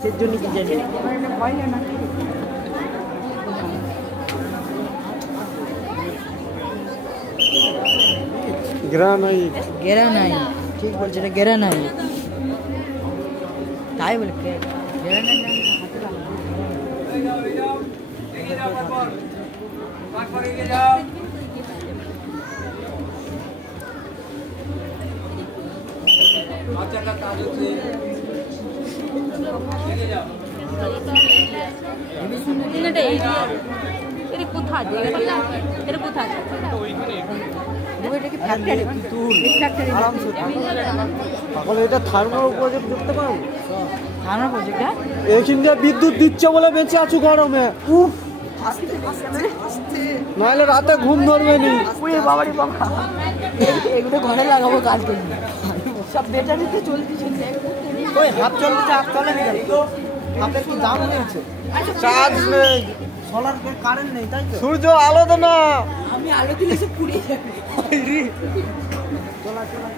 সেজন্য কি জানি গ্রানাইট ঠিক বলছে এটা গ্রানাইট তাই বলে গ্রানাইট এটা থার্মাল প্রজেক্ট দেখতে পাবো থার্মাল প্রজেক্ট এইখানে বিদ্যুৎ দিচ্ছে বলে বেঁচে আছো গরমে উফ নাহলে রাতে ঘুম ধরবে নি বাবারি বাবা এগুলো ঘরে লাগাবো কাজ করি সব ব্যাটারিতে চলতেছে ওই হাফ চলতেছে হাফ চলে না হাফের কি দাম হয়েছে চার্জ নেই সোলার কারেন্ট নেই তাই তো সূর্য আলো তো না আমি আলো দিলে সব পুড়ে যাবে চলা চলা